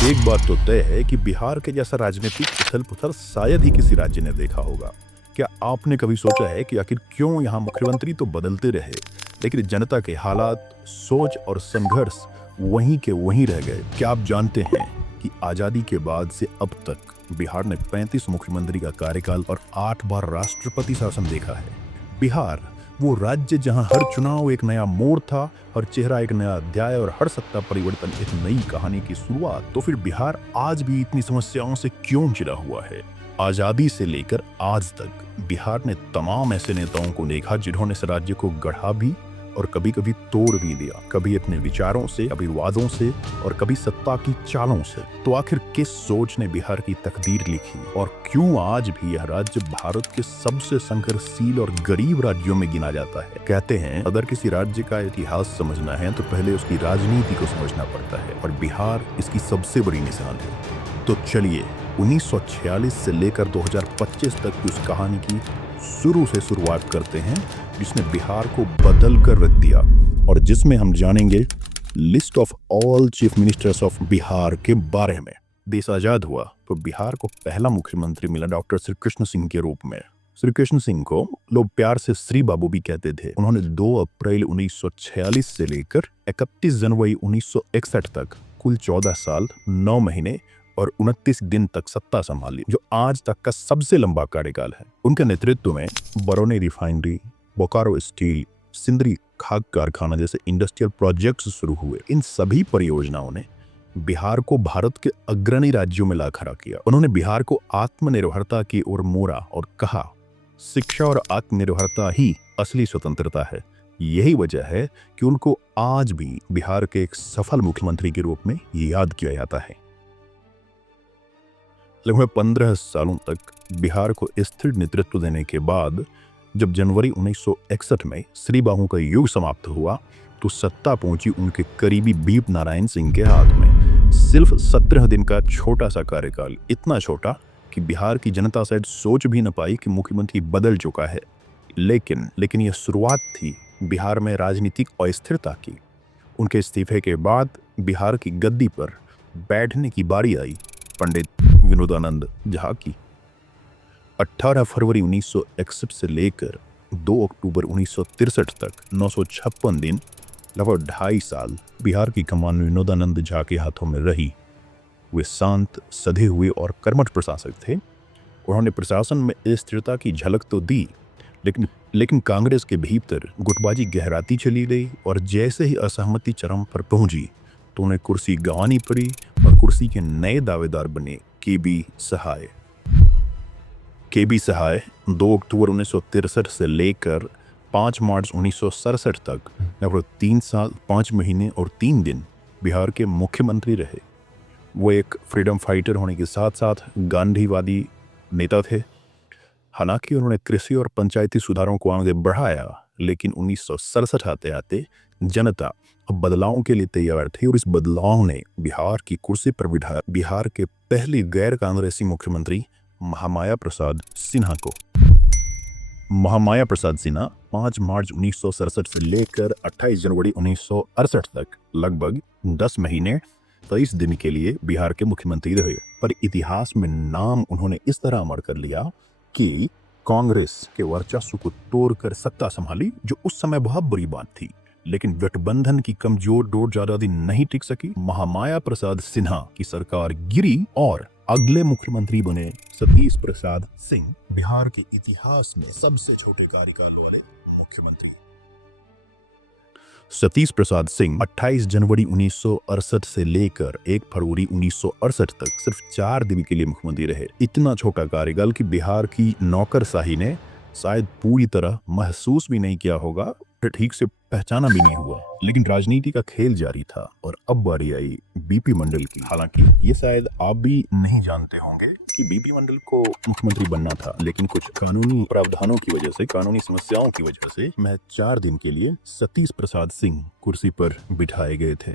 एक बात तो तय है कि बिहार के जैसा राजनीतिक उथल पुथल शायद ही किसी राज्य ने देखा होगा। क्या आपने कभी सोचा है कि आखिर क्यों यहाँ मुख्यमंत्री तो बदलते रहे, लेकिन जनता के हालात, सोच और संघर्ष वहीं के वहीं रह गए? क्या आप जानते हैं कि आजादी के बाद से अब तक बिहार ने 35 मुख्यमंत्री का कार्यकाल और 8 बार राष्ट्रपति शासन देखा है। बिहार वो राज्य जहां हर चुनाव एक नया मोड़ था, हर चेहरा एक नया अध्याय और हर सत्ता परिवर्तन एक नई कहानी की शुरुआत। तो फिर बिहार आज भी इतनी समस्याओं से क्यों घिरा हुआ है? आजादी से लेकर आज तक बिहार ने तमाम ऐसे नेताओं को देखा जिन्होंने इस राज्य को गढ़ा भी और कभी कभी तोड़ भी दिया, कभी अपने विचारों से, कभी वादों से और कभी सत्ता की चालों से। तो आखिर किस सोच ने बिहार की तकदीर लिखी और क्यों आज भी यह राज्य भारत के सबसे संघर्षशील और गरीब राज्यों में गिना जाता है? कहते हैं अगर किसी राज्य का इतिहास समझना है तो पहले उसकी राजनीति को समझना पड़ता है, और बिहार इसकी सबसे बड़ी मिसाल है। तो चलिए 1946 से लेकर 2025 तक की उस कहानी की शुरू से शुरुआत करते हैं जिसने बिहार को बदल कर रख दिया, और जिसमें हम जानेंगे list of all chief ministers of Bihar के बारे में। देश आजाद हुआ तो बिहार को पहला मुख्यमंत्री मिला डॉक्टर श्री कृष्ण सिंह के रूप में। श्री कृष्ण सिंह को लोग प्यार से श्री बाबू भी कहते थे। उन्होंने 2 अप्रैल 1946 से लेकर 31 जनवरी 1961 तक कुल 14 साल 9 महीने और 29 दिन तक सत्ता संभाली, जो आज तक का सबसे लंबा कार्यकाल है। उनके नेतृत्व में बरौनी रिफाइनरी, बोकारो स्टील, सिंदरी खाद कारखाना जैसे इंडस्ट्रियल प्रोजेक्ट्स शुरू हुए। इन सभी परियोजनाओं ने बिहार को भारत के अग्रणी राज्यों में ला खड़ा किया। उन्होंने बिहार को आत्मनिर्भरता की ओर मोड़ा और कहा, शिक्षा और आत्मनिर्भरता ही असली स्वतंत्रता है। यही वजह है कि उनको आज भी बिहार के एक सफल मुख्यमंत्री के रूप में याद किया जाता है। लगभग 15 सालों तक बिहार को स्थिर नेतृत्व देने के बाद जब जनवरी 1961 में श्री बाबू का युग समाप्त हुआ तो सत्ता पहुंची उनके करीबी बीप नारायण सिंह के हाथ में। सिर्फ 17 दिन का छोटा सा कार्यकाल, इतना छोटा कि बिहार की जनता शायद सोच भी न पाई कि मुख्यमंत्री बदल चुका है। लेकिन यह शुरुआत थी बिहार में राजनीतिक अस्थिरता की। उनके इस्तीफे के बाद बिहार की गद्दी पर बैठने की बारी आई पंडित विनोदानंद झा की। 18 फरवरी 1961 से लेकर 2 अक्टूबर 1963 तक 956 दिन, लगभग 2.5 साल बिहार की कमान विनोदानंद झा के हाथों में रही। वे शांत, सधे हुए और कर्मठ प्रशासक थे। उन्होंने प्रशासन में स्थिरता की झलक तो दी, लेकिन कांग्रेस के भीतर गुटबाजी गहराती चली गई, और जैसे ही असहमति चरम पर पहुंची तो उन्हें कुर्सी गंवानी पड़ी और कुर्सी के नए दावेदार बने केबी सहाय। केबी सहाय 2 अक्टूबर 1963 से लेकर 5 मार्च 1967 तक लगभग 3 साल 5 महीने और 3 दिन बिहार के मुख्यमंत्री रहे। वो एक फ्रीडम फाइटर होने के साथ साथ गांधीवादी नेता थे। हालांकि उन्होंने कृषि और पंचायती सुधारों को आगे बढ़ाया, लेकिन 1967 आते आते जनता अब बदलाव के लिए तैयार थी, और इस बदलाव ने बिहार की कुर्सी पर बिठाया बिहार के पहले गैर कांग्रेसी मुख्यमंत्री महामाया प्रसाद सिन्हा को। महामाया प्रसाद सिन्हा 5 मार्च 1967 से लेकर 28 जनवरी 1968 तक लगभग 10 महीने 23 दिन के लिए बिहार के मुख्यमंत्री रहे। पर इतिहास में नाम उन्होंने इस तरह अमर कर लिया कि कांग्रेस के वर्चस्व को तोड़कर सत्ता संभाली, जो उस समय बहुत बुरी बात थी। लेकिन गठबंधन की कमजोर डोर ज्यादा दिन नहीं टिक सकी। महामाया प्रसाद सिन्हा की सरकार गिरी और अगले मुख्यमंत्री बने सतीश प्रसाद सिंह, बिहार के इतिहास में सबसे छोटे कार्यकाल वाले मुख्यमंत्री। सतीश प्रसाद सिंह 28 जनवरी 1968 से लेकर 1 फरवरी 1968 तक सिर्फ 4 दिन के लिए मुख्यमंत्री रहे। इतना छोटा कार्यकाल कि बिहार की नौकरशाही ने शायद पूरी तरह महसूस भी नहीं किया होगा, ठीक से पहचाना भी नहीं हुआ। लेकिन राजनीति का खेल जारी था और अब बारी आई बीपी मंडल की। हालांकि ये शायद आप भी नहीं जानते होंगे कि बीपी मंडल को मुख्यमंत्री बनना था, लेकिन कुछ कानूनी प्रावधानों की वजह से, कानूनी समस्याओं की वजह से महज 4 दिन के लिए सतीश प्रसाद सिंह कुर्सी पर बिठाए गए थे।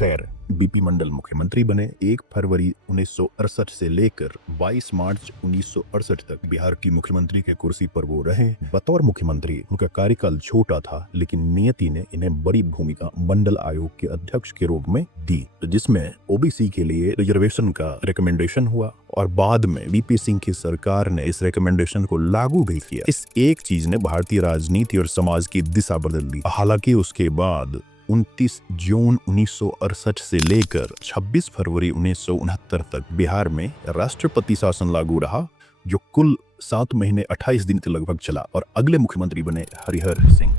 खैर, बीपी मंडल मुख्यमंत्री बने। 1 फरवरी 1968 से लेकर 22 मार्च 1968 तक बिहार की मुख्यमंत्री के कुर्सी पर वो रहे। बतौर मुख्यमंत्री उनका कार्यकाल छोटा था, लेकिन नियति ने इन्हें बड़ी भूमिका मंडल आयोग के अध्यक्ष के रूप में दी, जिसमें ओबीसी के लिए रिजर्वेशन का रिकमेंडेशन हुआ और बाद में वीपी सिंह की सरकार ने इस रिकमेंडेशन को लागू भी किया। इस एक चीज ने भारतीय राजनीति और समाज की दिशा बदल दी। हालांकि उसके बाद 29 जून 1968 से लेकर 26 फरवरी 1969 तक बिहार में राष्ट्रपति शासन लागू रहा, जो कुल 7 महीने 28 दिन के लगभग चला और अगले मुख्यमंत्री बने हरिहर सिंह।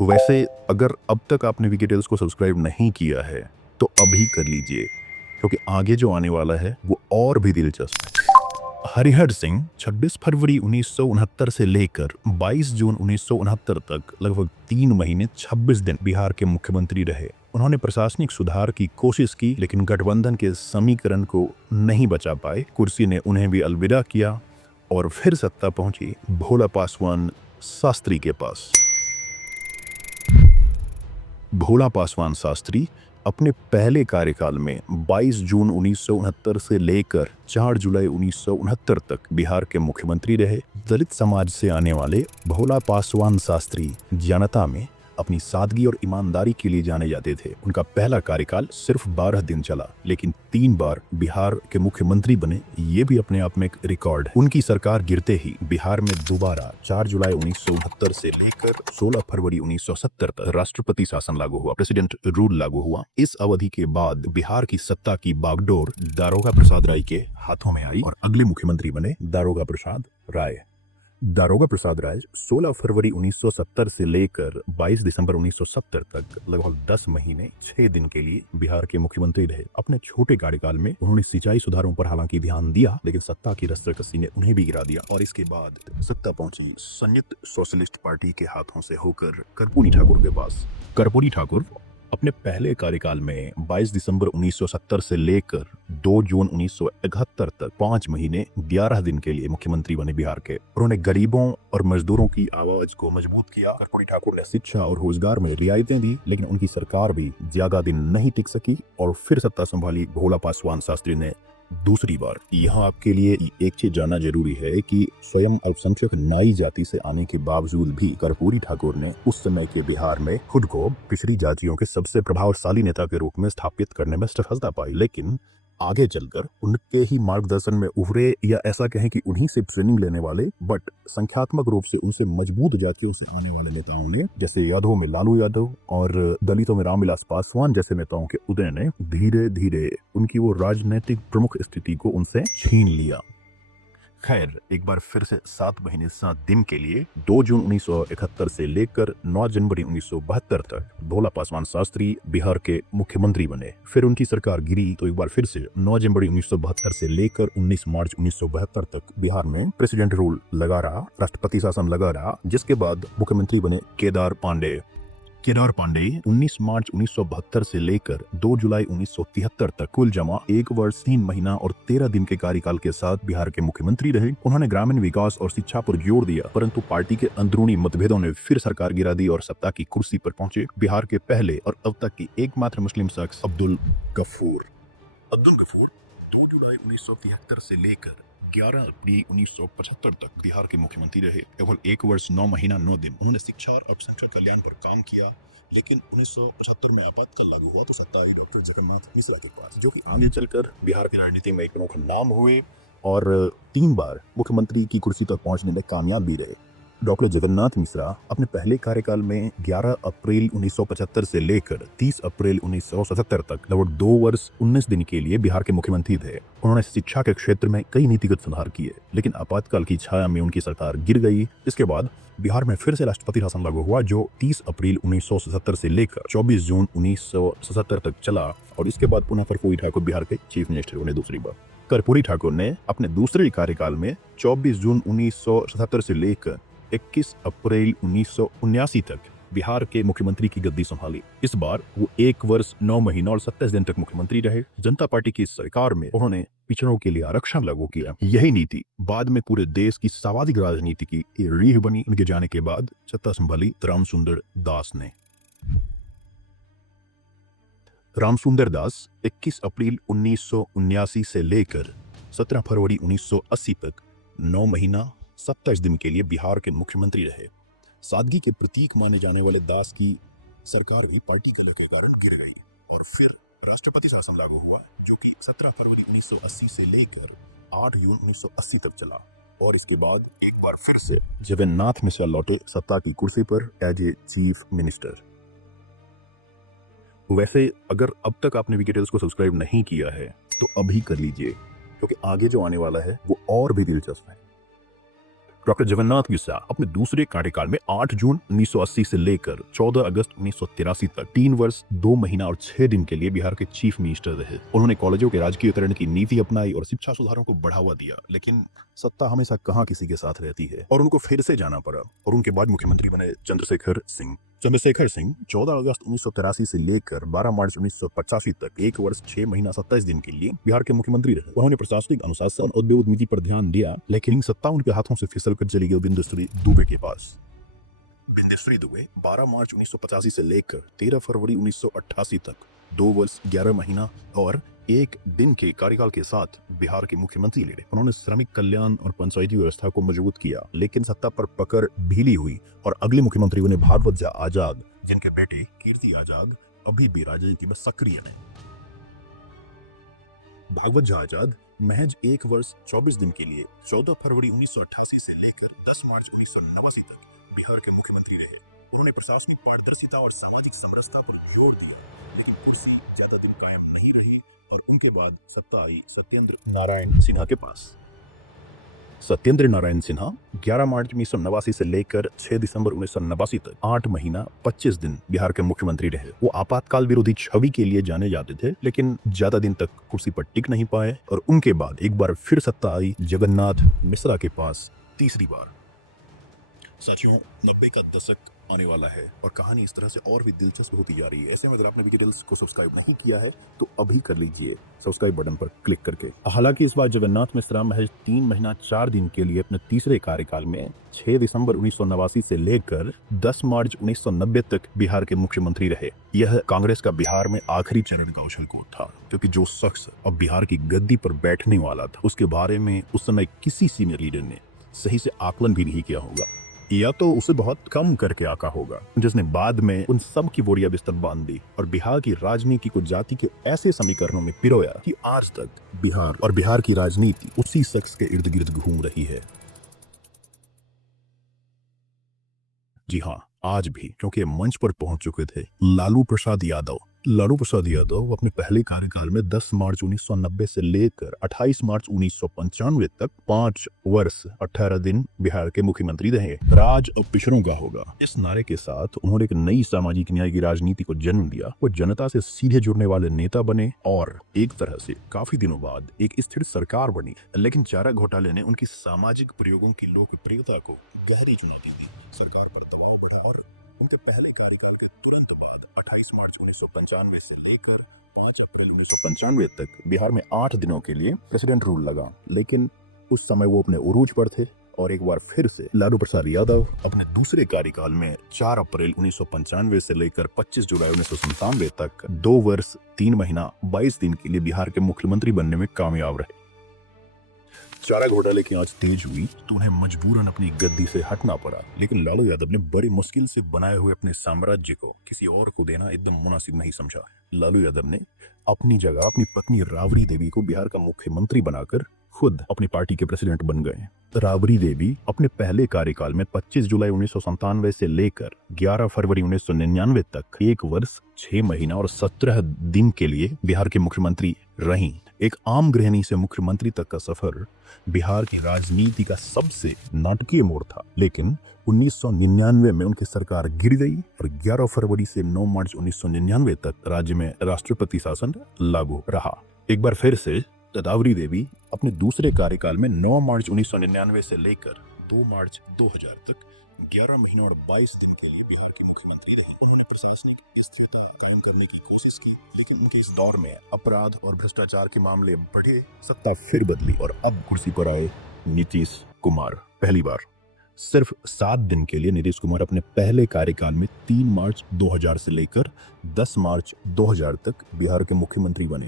वैसे अगर अब तक आपने विकी टेल्स को सब्सक्राइब नहीं किया है तो अभी कर लीजिए, क्योंकि आगे जो आने वाला है वो और भी दिलचस्प है। हरिहर सिंह 26 फरवरी 1969 से लेकर 22 जून 1969 तक लगभग 3 महीने 26 दिन बिहार के मुख्यमंत्री रहे। उन्होंने प्रशासनिक सुधार की कोशिश की, लेकिन गठबंधन के समीकरण को नहीं बचा पाए। कुर्सी ने उन्हें भी अलविदा किया और फिर सत्ता पहुंची भोला पासवान शास्त्री के पास। भोला पासवान शास्त्री अपने पहले कार्यकाल में 22 जून 1969 से लेकर 4 जुलाई 1969 तक बिहार के मुख्यमंत्री रहे। दलित समाज से आने वाले भोला पासवान शास्त्री जनता में अपनी सादगी और ईमानदारी के लिए जाने जाते थे। उनका पहला कार्यकाल सिर्फ 12 दिन चला, लेकिन 3 बार बिहार के मुख्यमंत्री बने, ये भी अपने आप में एक रिकॉर्ड है। उनकी सरकार गिरते ही बिहार में दोबारा 4 जुलाई 1969 से लेकर 16 फरवरी 1970 तक राष्ट्रपति शासन लागू हुआ, प्रेसिडेंट रूल लागू हुआ। इस अवधि के बाद बिहार की सत्ता की बागडोर दारोगा प्रसाद राय के हाथों में आई और अगले मुख्यमंत्री बने दारोगा प्रसाद राय। दारोगा प्रसाद राय 16 फरवरी 1970 से लेकर 22 दिसंबर 1970 तक लगभग 10 महीने 6 दिन के लिए बिहार के मुख्यमंत्री रहे। अपने छोटे कार्यकाल में उन्होंने सिंचाई सुधारों पर हालांकि ध्यान दिया, लेकिन सत्ता की रस्साकसी ने उन्हें भी गिरा दिया और इसके बाद सत्ता पहुंची संयुक्त सोशलिस्ट पार्टी के हाथों से होकर कर्पूरी ठाकुर के पास। कर्पूरी ठाकुर अपने पहले कार्यकाल में 22 दिसंबर 1970 से लेकर 2 जून 1971 तक 5 महीने 11 दिन के लिए मुख्यमंत्री बने बिहार के। उन्होंने गरीबों और मजदूरों की आवाज को मजबूत किया। कर्पूरी ठाकुर ने शिक्षा और रोजगार में रियायतें दी, लेकिन उनकी सरकार भी ज्यादा दिन नहीं टिक सकी और फिर सत्ता संभाली भोला पासवान शास्त्री ने दूसरी बार। यहाँ आपके लिए एक चीज जानना जरूरी है कि स्वयं अल्पसंख्यक नाई जाति से आने के बावजूद भी कर्पूरी ठाकुर ने उस समय के बिहार में खुद को पिछड़ी जातियों के सबसे प्रभावशाली नेता के रूप में स्थापित करने में सफलता पाई। लेकिन आगे चलकर उनके ही मार्गदर्शन में उभरे, या ऐसा कहें कि उन्हीं से ट्रेनिंग लेने वाले बट संख्यात्मक रूप से उनसे मजबूत जातियों से आने वाले नेताओं ने, जैसे यादवों में लालू यादव और दलितों में रामविलास पासवान जैसे नेताओं के उदय ने धीरे धीरे उनकी वो राजनीतिक प्रमुख स्थिति को उनसे छीन लिया। खैर, एक बार फिर से 7 महीने 7 दिन के लिए 2 जून 1971 से लेकर 9 जनवरी 1972 तक भोला पासवान शास्त्री बिहार के मुख्यमंत्री बने। फिर उनकी सरकार गिरी तो एक बार फिर से 9 जनवरी 1972 से लेकर 19 मार्च 1972 तक बिहार में प्रेसिडेंट रूल लगा रहा, राष्ट्रपति शासन लगा रहा, जिसके बाद मुख्यमंत्री बने केदार पांडे। केदार पांडे 19 मार्च 1972 से लेकर 2 जुलाई 1973 तक कुल जमा 1 वर्ष 3 महीना और 13 दिन के कार्यकाल के साथ बिहार के मुख्यमंत्री रहे। उन्होंने ग्रामीण विकास और शिक्षा पर जोर दिया, परंतु पार्टी के अंदरूनी मतभेदों ने फिर सरकार गिरा दी और सत्ता की कुर्सी पर पहुंचे बिहार के पहले और अब तक की एकमात्र मुस्लिम शख्स अब्दुल गफूर। 2 जुलाई 1973 से लेकर 11 अप्रैल 1975 तक बिहार के मुख्यमंत्री रहे। केवल 1 वर्ष 9 महीना 9 दिन उन्होंने शिक्षा और अल्पसंख्यक कल्याण पर काम किया, लेकिन 1975 में आपातकाल लागू हुआ तो सत्ता आई डॉक्टर जगन्नाथ मिश्रा के पास, जो कि आगे चलकर बिहार की राजनीति में एक प्रमुख नाम हुए और 3 बार मुख्यमंत्री की कुर्सी तक पहुंचने में कामयाब भी रहे। डॉक्टर जगन्नाथ मिश्रा अपने पहले कार्यकाल में 11 अप्रैल 1975 से लेकर 30 अप्रैल 1977 तक लगभग 2 वर्ष 19 दिन के लिए बिहार के मुख्यमंत्री थे। उन्होंने शिक्षा के क्षेत्र में कई नीतिगत सुधार किए, लेकिन आपातकाल की छाया में उनकी सरकार गिर गई। इसके बाद बिहार में फिर से राष्ट्रपति शासन लागू हुआ, जो 30 अप्रैल 1977 से लेकर 24 जून 1977 तक चला और इसके बाद पुनः कर्पूरी ठाकुर बिहार के चीफ मिनिस्टर बने दूसरी बार। कर्पूरी ठाकुर ने अपने दूसरे कार्यकाल में 24 जून 1977 से लेकर 21 अप्रैल 1979 तक बिहार के मुख्यमंत्री की गद्दी संभाली। इस बार वो 1 वर्ष 9 महीनों और 27 दिन तक मुख्यमंत्री रहे। जनता पार्टी की सरकार में उन्होंने पिछड़ों के लिए आरक्षण लागू किया। यही नीति बाद में पूरे देश की सामाजिक राजनीति की रीढ़ बनी। उनके जाने के बाद सत्ता संभाली रामसुंदर दास ने। रामसुंदर दास 21 अप्रैल 1979 से लेकर 17 फरवरी 1980 तक 9 महीना 27 दिन के लिए बिहार के मुख्यमंत्री रहे। सादगी के प्रतीक माने जाने वाले दास की सरकार भी पार्टी कलह के कारण गिर गई और फिर राष्ट्रपति शासन लागू हुआ, जो कि 17 फरवरी 1980 से लेकर 8 जून 1980 तक चला। और इसके बाद एक बार फिर से जगन्नाथ मिश्रा लौटे सत्ता की कुर्सी पर एज ए चीफ मिनिस्टर। वैसे अगर अब तक आपने वीके टेल्स को सब्सक्राइब नहीं किया है तो अभी कर लीजिए, क्योंकि आगे जो आने वाला है वो और भी दिलचस्प है। डॉक्टर जगन्नाथ मिश्रा अपने दूसरे कार्यकाल में 8 जून 1980 से लेकर 14 अगस्त 1983 तक 3 वर्ष 2 महीना और 6 दिन के लिए बिहार के चीफ मिनिस्टर रहे। उन्होंने कॉलेजों के राजकीयकरण की नीति अपनाई और शिक्षा सुधारों को बढ़ावा दिया, लेकिन सत्ता हमेशा कहाँ किसी के साथ रहती है और उनको फिर से जाना पड़ा। और उनके बाद मुख्यमंत्री बने चंद्रशेखर सिंह। 14 अगस्त 1983 से लेकर 12 मार्च 1985 तक 1 वर्ष 6 महीना 27 दिन के लिए बिहार के मुख्यमंत्री रहे। उन्होंने प्रशासनिक अनुशासन और उद्योग नीति पर ध्यान दिया, लेकिन सत्ता उनके हाथों से फिसल कर चली गई बिंदुश्री दुबे के पास। बिंदुश्री दुबे 12 मार्च 1985 से लेकर 13 फरवरी 1988 तक 2 वर्ष 11 महीना और 1 दिन के कार्यकाल के साथ बिहार के मुख्यमंत्री रहे। उन्होंने श्रमिक कल्याण और पंचायती व्यवस्था को मजबूत किया, लेकिन सत्ता पर पकड़ ढीली हुई और अगले मुख्यमंत्री बने भागवत झा आजाद, जिनके बेटे कीर्ति आजाद अभी भी राजनीति में सक्रिय हैं। भागवत झा आजाद महज 1 वर्ष 24 दिन के लिए 14 फरवरी 1988 से लेकर 10 मार्च 1989 तक बिहार के मुख्यमंत्री रहे। उन्होंने प्रशासनिक पारदर्शिता और सामाजिक समरसता पर जोर दिया, लेकिन कुर्सी ज्यादा दिन कायम नहीं रही और उनके बाद सत्ता आई सत्येंद्र नारायण सिन्हा के पास। सत्येंद्र नारायण सिन्हा 11 मार्च 1989 से लेकर 6 दिसंबर 1989 तक 8 महीना 25 दिन बिहार के मुख्यमंत्री रहे। वो आपातकाल विरोधी छवि के लिए जाने जाते थे, लेकिन ज्यादा दिन तक कुर्सी पर टिक नहीं पाए और उनके बाद एक बार फिर सत्ता आई जगन्नाथ मिश्रा के पास तीसरी बार। साथियों, 90 का दशक आने वाला है और कहानी इस तरह से और भी दिलचस्प होती जा रही है। ऐसे में अगर आपने वीके टेल्स को सब्सक्राइब नहीं किया है तो अभी कर लीजिए सब्सक्राइब बटन पर क्लिक करके। हालांकि इस बार जगन्नाथ मिश्रा महज 3 महीना 4 दिन के लिए अपने तीसरे कार्यकाल में 6 दिसंबर 1989 से लेकर 10 मार्च 1990 तक बिहार के मुख्यमंत्री रहे। यह कांग्रेस का बिहार में आखिरी चरण का उछलकूद था, क्योंकि जो शख्स अब बिहार की गद्दी पर बैठने वाला था उसके बारे में उस समय किसी सीनियर लीडर ने सही से आकलन भी नहीं किया होगा, या तो उसे बहुत कम करके आका होगा, जिसने बाद में उन सब की बोरिया बिस्तर बांध दी और बिहार की राजनीति को जाति के ऐसे समीकरणों में पिरोया कि आज तक बिहार और बिहार की राजनीति उसी शख्स के इर्द गिर्द घूम रही है। जी हाँ, आज भी, क्योंकि मंच पर पहुंच चुके थे लालू प्रसाद यादव। लालू प्रसाद यादव अपने पहले कार्यकाल में 10 मार्च 1990 से लेकर 28 मार्च 1995 तक 5 वर्ष 18 दिन बिहार के मुख्यमंत्री रहे। राज अब पिछड़ों का होगा, इस नारे के साथ उन्होंने एक नई सामाजिक न्याय की राजनीति को जन्म दिया। वो जनता से सीधे जुड़ने वाले नेता बने और एक तरह से काफी दिनों बाद एक स्थिर सरकार बनी। लेकिन चारा घोटाले ने उनकी सामाजिक प्रयोगों की लोकप्रियता को गहरी चुनौती दी। सरकार पर दबाव बढ़ा और उनके पहले कार्यकाल के तुरंत बाद 28 मार्च 1995 से लेकर 5 अप्रैल 1995 तक बिहार में 8 दिनों के लिए प्रेसिडेंट रूल लगा। लेकिन उस समय वो अपने उरूज पर थे और एक बार फिर से लालू प्रसाद यादव अपने दूसरे कार्यकाल में 4 अप्रैल 1995 से लेकर 25 जुलाई 1997 तक 2 वर्ष 3 महीना 22 दिन के लिए बिहार के मुख्यमंत्री बनने में कामयाब रहे। चारा घोटाले की आंच तेज हुई तो उन्हें मजबूरन अपनी गद्दी से हटना पड़ा, लेकिन लालू यादव ने बड़ी मुश्किल से बनाए हुए अपने साम्राज्य को किसी और को देना एकदम मुनासिब नहीं समझा। लालू यादव ने अपनी जगह अपनी पत्नी राबड़ी देवी को बिहार का मुख्यमंत्री बनाकर खुद अपनी पार्टी के प्रेसिडेंट बन गए। राबड़ी देवी अपने पहले कार्यकाल में 25 जुलाई 1997 से लेकर 11 फरवरी 1999 तक 1 वर्ष 6 महीना और 17 दिन के लिए बिहार के मुख्यमंत्री रहीं। एक आम गृहिणी से मुख्यमंत्री तक का सफर बिहार की राजनीति का सबसे नाटकीय मोड़ था, लेकिन 1999 में उनकी सरकार गिर गई और 11 फरवरी से 9 मार्च 1999 तक राज्य में राष्ट्रपति शासन लागू रहा। एक बार फिर से राबड़ी देवी अपने दूसरे कार्यकाल में 9 मार्च 1999 से लेकर 2 मार्च 2000 तक 11 महीनों और 22 दिन के लिए बिहार के मुख्यमंत्री रहे। उन्होंने प्रशासनिक स्थिरता कायम करने की कोशिश की, लेकिन उनके इस दौर में अपराध और भ्रष्टाचार के मामले बढ़े, सत्ता फिर बदली और अब कुर्सी पर आए नीतीश कुमार। पहली बार सिर्फ 7 दिन के लिए नीतीश कुमार अपने पहले कार्यकाल में 3 मार्च 2000 से लेकर 10 मार्च 2000 तक बिहार के मुख्यमंत्री बने।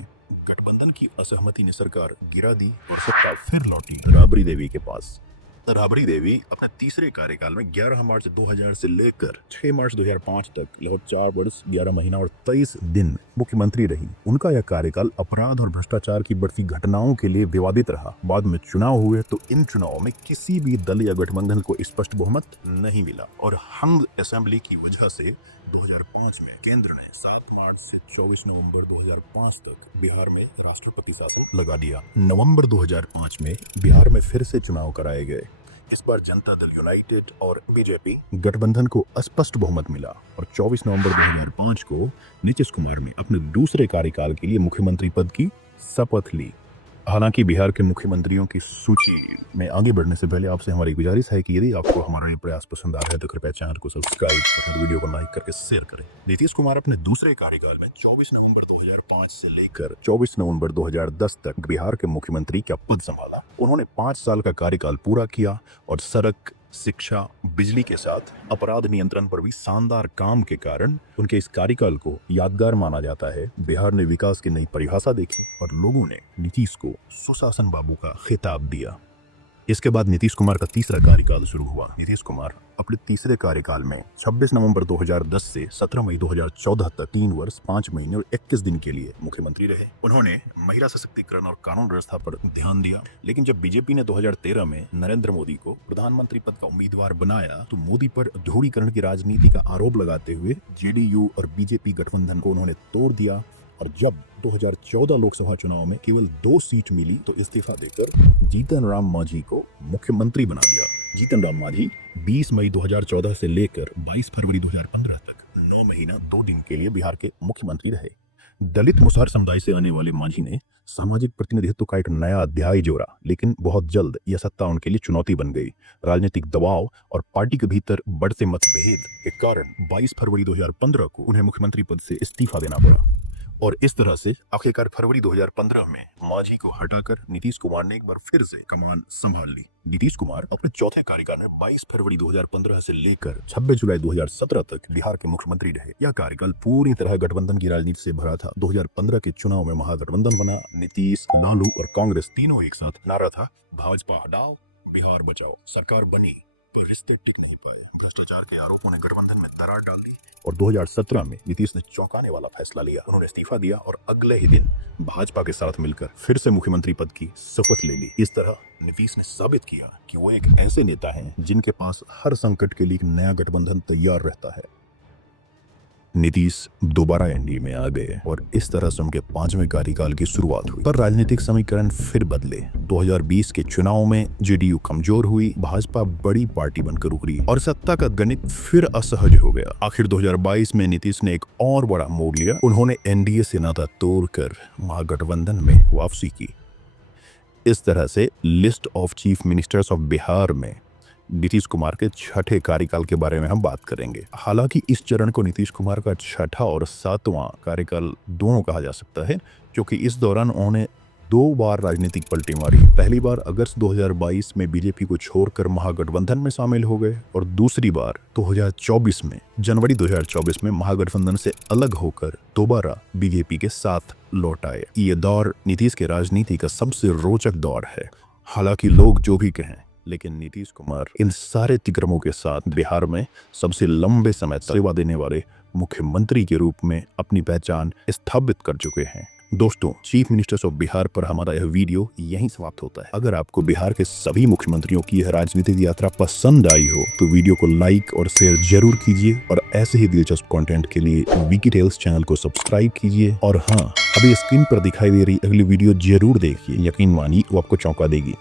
गठबंधन की असहमति ने सरकार गिरा दी और सत्ता फिर लौटी राबड़ी देवी के पास। राबड़ी देवी अपने तीसरे कार्यकाल में 11 मार्च 2000 से लेकर 6 मार्च 2005 तक लगभग 4 वर्ष 11 महीना और 23 दिन मुख्यमंत्री रही। उनका यह कार्यकाल अपराध और भ्रष्टाचार की बढ़ती घटनाओं के लिए विवादित रहा। बाद में चुनाव हुए तो इन चुनावों में किसी भी दल या गठबंधन को स्पष्ट बहुमत नहीं मिला और हंग असेंबली की वजह से 2005 में केंद्र ने 7 मार्च से 24 नवंबर 2005 तक बिहार में राष्ट्रपति शासन लगा दिया। नवंबर 2005 में बिहार में फिर से चुनाव कराए गए। इस बार जनता दल यूनाइटेड और बीजेपी गठबंधन को स्पष्ट बहुमत मिला और 24 नवंबर 2005 को नीतीश कुमार ने अपने दूसरे कार्यकाल के लिए मुख्यमंत्री पद की शपथ ली। हालांकि बिहार के मुख्यमंत्रियों की सूची में आगे बढ़ने से पहले आपसे हमारी गुजारिश है कि यदि आपको हमारा ये प्रयास पसंद आ रहा है तो कृपया चैनल को सब्सक्राइब कर वीडियो को लाइक करके शेयर करें। नीतीश कुमार अपने दूसरे कार्यकाल में 24 नवंबर 2005 से लेकर 24 नवंबर 2010 तक बिहार के मुख्यमंत्री का पद संभाला। उन्होंने 5 साल का कार्यकाल पूरा किया और सड़क, शिक्षा, बिजली के साथ अपराध नियंत्रण पर भी शानदार काम के कारण उनके इस कार्यकाल को यादगार माना जाता है। बिहार ने विकास की नई परिभाषा देखी और लोगों ने नीतीश को सुशासन बाबू का खिताब दिया। इसके बाद नीतीश कुमार का तीसरा कार्यकाल शुरू हुआ। नीतीश कुमार अपने तीसरे कार्यकाल में 26 नवंबर 2010 से 17 मई 2014 तक 3 वर्ष 5 महीने और 21 दिन के लिए मुख्यमंत्री रहे। उन्होंने महिला सशक्तिकरण और कानून व्यवस्था पर ध्यान दिया। लेकिन जब बीजेपी ने 2013 में नरेंद्र मोदी को प्रधानमंत्री पद का उम्मीदवार बनाया तो मोदी पर ध्रुवीकरण की राजनीति का आरोप लगाते हुए जेडीयू और बीजेपी गठबंधन को उन्होंने तोड़ दिया। और जब 2014 लोकसभा चुनाव में केवल 2 सीट मिली तो इस्तीफा देकर जीतन राम मांझी को मुख्यमंत्री बना दिया। जीतन राम मांझी 20 मई 2014 से लेकर 22 फरवरी 2015 तक 9 महीना 2 दिन के लिए बिहार के मुख्यमंत्री रहे। दलित मुसहर समुदाय से आने वाले मांझी ने सामाजिक प्रतिनिधित्व का एक नया अध्याय जोड़ा, लेकिन बहुत जल्द यह सत्ता उनके लिए चुनौती बन गई। राजनीतिक दबाव और पार्टी के भीतर बढ़ते मतभेद के कारण 22 फरवरी 2015 को उन्हें मुख्यमंत्री पद से इस्तीफा देना पड़ा और इस तरह से आखिरकार फरवरी 2015 में मांझी को हटाकर नीतीश कुमार ने एक बार फिर से कमान संभाल ली। नीतीश कुमार अपने चौथे कार्यकाल में 22 फरवरी 2015 से लेकर 26 जुलाई 2017 तक बिहार के मुख्यमंत्री रहे। यह कार्यकाल पूरी तरह गठबंधन की राजनीति से भरा था। 2015 के चुनाव में महागठबंधन बना। नीतीश, लालू और कांग्रेस तीनों एक साथ। नारा था भाजपा हटाओ, बिहार बचाओ। सरकार बनी पर रिश्ते टिक नहीं पाए। भ्रष्टाचार के आरोपों ने गठबंधन में दरार डाल दी और 2017 में नीतीश ने चौंकाने वाला फैसला लिया। उन्होंने इस्तीफा दिया और अगले ही दिन भाजपा के साथ मिलकर फिर से मुख्यमंत्री पद की शपथ ले ली। इस तरह नीतीश ने साबित किया कि वो एक ऐसे नेता हैं जिनके पास हर संकट के लिए एक नया गठबंधन तैयार रहता है। नीतीश दोबारा एनडीए में आ गए और इस तरह से उनके 5वें कार्यकाल की शुरुआत हुई। पर राजनीतिक समीकरण फिर बदले। 2020 के चुनाव में जेडीयू कमजोर हुई, भाजपा बड़ी पार्टी बनकर उभरी और सत्ता का गणित फिर असहज हो गया। आखिर 2022 में नीतीश ने एक और बड़ा मोड़ लिया। उन्होंने एनडीए से नाता तोड़कर महागठबंधन में वापसी की। इस तरह से list of chief ministers of Bihar में नीतीश कुमार के छठे कार्यकाल के बारे में हम बात करेंगे। हालांकि इस चरण को नीतीश कुमार का छठा और 7वां कार्यकाल दोनों कहा जा सकता है, क्योंकि इस दौरान उन्होंने 2 बार राजनीतिक पलटी मारी। पहली बार अगस्त 2022 में बीजेपी को छोड़कर महागठबंधन में शामिल हो गए और दूसरी बार 2024 में जनवरी 2024 में महागठबंधन से अलग होकर दोबारा बीजेपी के साथ लौट आए। ये दौर नीतीश के राजनीति का सबसे रोचक दौर है। हालांकि लोग जो भी कहें, लेकिन नीतीश कुमार इन सारे तिक्रमों के साथ बिहार में सबसे लंबे समय सेवा देने वाले मुख्यमंत्री के रूप में अपनी पहचान स्थापित कर चुके हैं। दोस्तों, चीफ मिनिस्टर्स ऑफ बिहार पर हमारा यह वीडियो यहीं समाप्त होता है। अगर आपको बिहार के सभी मुख्यमंत्रियों की यह राजनीतिक यात्रा पसंद आई हो तो वीडियो को लाइक और शेयर जरूर कीजिए और ऐसे ही दिलचस्प कंटेंट के लिए विकीटेल्स चैनल को सब्सक्राइब कीजिए। और हाँ, अभी स्क्रीन पर दिखाई दे रही अगली वीडियो जरूर देखिए। यकीन मानिए वो आपको चौंका देगी।